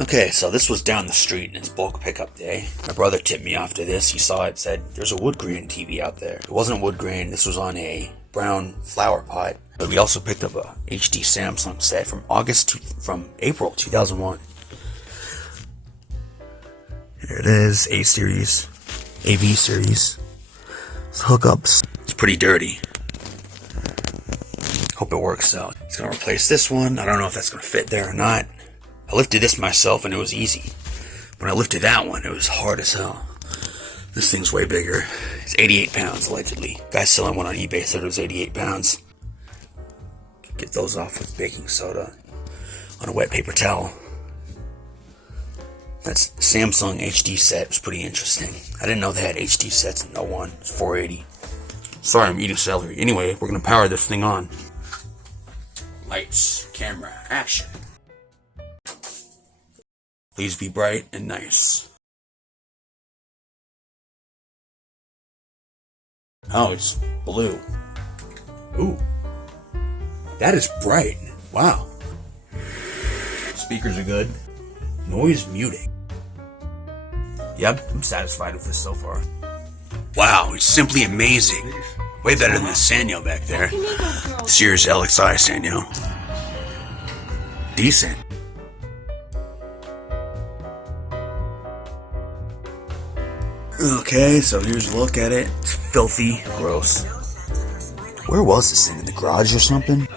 Okay, so this was down the street and it's bulk pickup day. My brother tipped me off to this. He saw it, said, there's a wood grain TV out there. It wasn't wood grain, this was on a brown flower pot. But we also picked up a HD Samsung set from April 2001. Here it is, A series, AV series. It's hookups. It's pretty dirty. Hope it works out. It's gonna replace this one. I don't know if that's gonna fit there or not. I lifted this myself and it was easy. When I lifted that one, it was hard as hell. This thing's way bigger. It's 88 pounds, allegedly. Guy's selling one on eBay said it was 88 pounds. Get those off with baking soda on a wet paper towel. That's Samsung HD set. It was pretty interesting. I didn't know they had HD sets in 01. It's 480. Sorry, I'm eating celery. Anyway, we're gonna power this thing on. Lights, camera, action. Please be bright and nice. Oh, it's blue. Ooh. That is bright. Wow. Speakers are good. Noise muting. Yep, I'm satisfied with this so far. Wow, it's simply amazing. Way better than the Sanyo back there. Sears LXI Sanyo. Decent. Okay, so here's a look at it. It's filthy, gross. Where was this thing? In the garage or something?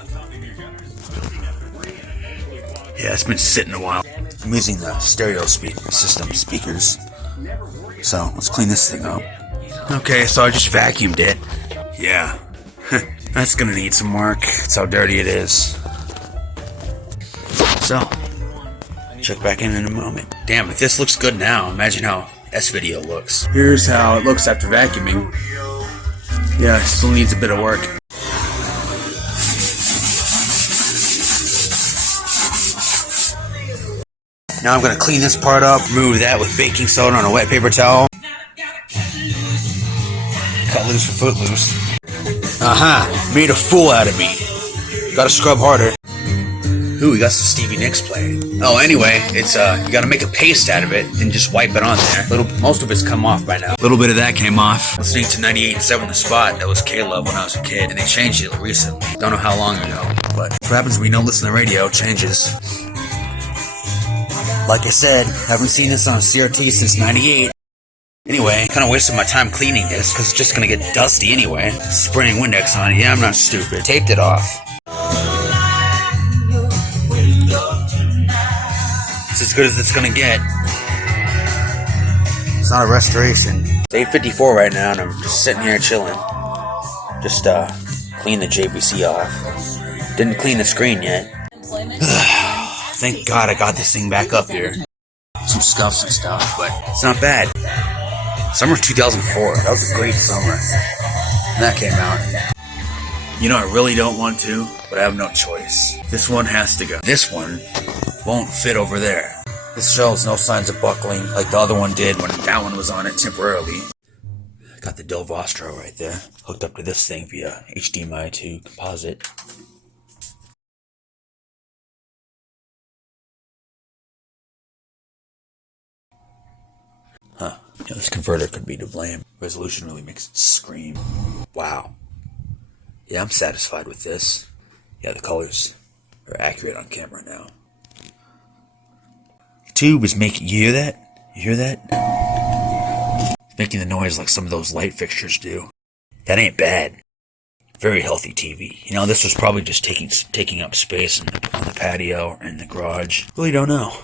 Yeah, it's been sitting a while. I'm using the stereo system speakers. So, let's clean this thing up. Okay, so I just vacuumed it. Yeah. That's gonna need some work. That's how dirty it is. So, check back in a moment. Damn, if this looks good now, imagine how S-Video looks. Here's how it looks after vacuuming. Yeah, it still needs a bit of work. Now I'm gonna clean this part up, remove that with baking soda on a wet paper towel. Cut loose for footloose. Made a fool out of me. Gotta scrub harder. Ooh, we got some Stevie Nicks playing. Oh, anyway, it's you gotta make a paste out of it and just wipe it on there. Most of it's come off by now. A little bit of that came off. Listening to 98.7 The Spot, that was K-Love when I was a kid, and they changed it recently. Don't know how long ago, but what happens when you don't listen to the radio changes. Like I said, haven't seen this on CRT since 98. Anyway, kind of wasted my time cleaning this because it's just gonna get dusty anyway. Spraying Windex on it. Yeah, I'm not stupid. Taped it off. It's as good as it's gonna get. It's not a restoration. It's 8:54 right now, and I'm just sitting here chilling. Just clean the JVC off. Didn't clean the screen yet. Thank God I got this thing back up here. Some scuffs and stuff, but it's not bad. Summer 2004. That was a great summer. And that came out. You know, I really don't want to, but I have no choice. This one has to go. This one won't fit over there. This shows no signs of buckling like the other one did when that one was on it temporarily. Got the Del Vostro right there, hooked up to this thing via HDMI to composite. Huh. Yeah, this converter could be to blame. Resolution really makes it scream. Wow. Yeah, I'm satisfied with this. Yeah, the colors are accurate on camera now. The tube is making... You hear that? You hear that? It's making the noise like some of those light fixtures do. That ain't bad. Very healthy TV. You know, this was probably just taking up space on the patio or in the garage. Really don't know.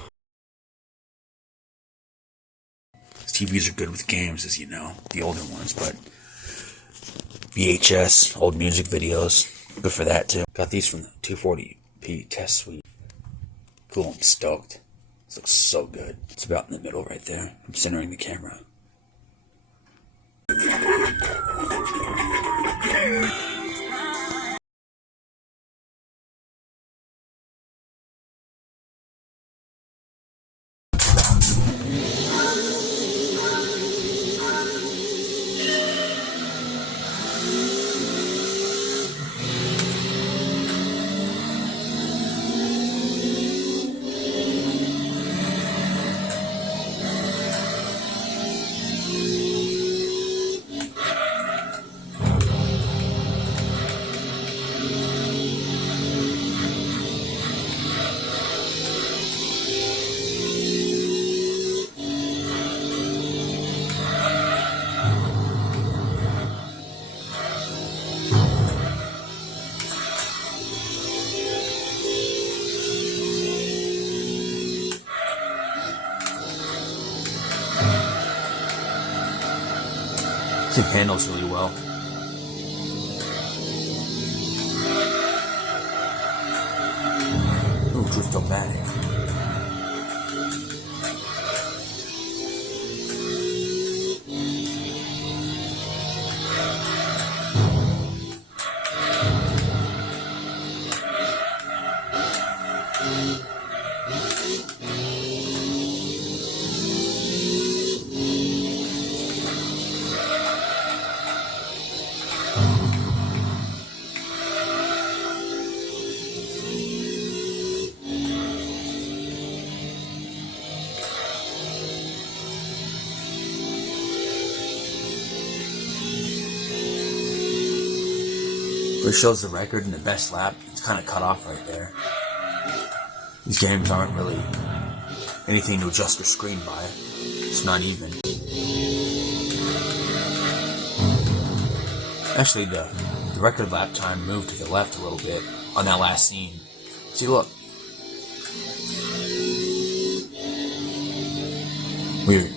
TVs are good with games, as you know, the older ones, but VHS, old music videos, good for that too. Got these from the 240p test suite. Cool, I'm stoked. This looks so good. It's about in the middle right there. I'm centering the camera. It handles really well. Ooh, drift-o-matic. Where it shows the record and the best lap, it's kind of cut off right there. These games aren't really anything to adjust your screen by. It's not even. Actually, the record lap time moved to the left a little bit on that last scene. See, look. Weird.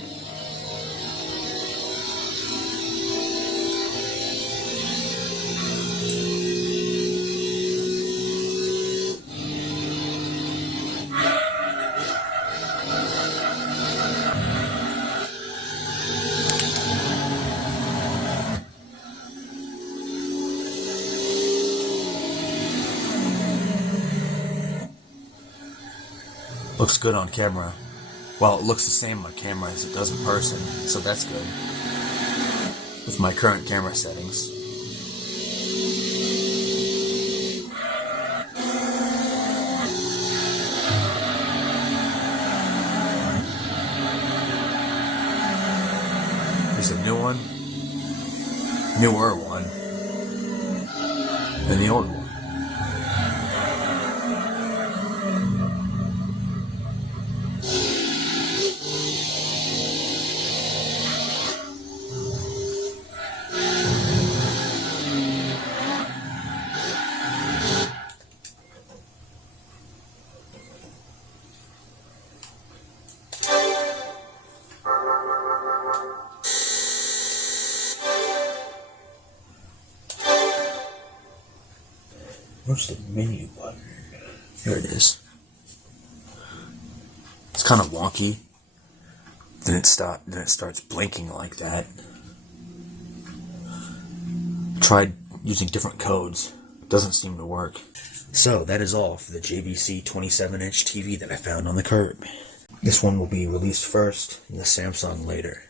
Looks good on camera. Well, it looks the same on camera as it does in person, so that's good. With my current camera settings. There's a new one, newer one, and the old one. Where's the menu button? Here it is. It's kind of wonky. Then it starts blinking like that. Tried using different codes. Doesn't seem to work. So that is all for the JVC 27-inch TV that I found on the curb. This one will be released first, and the Samsung later.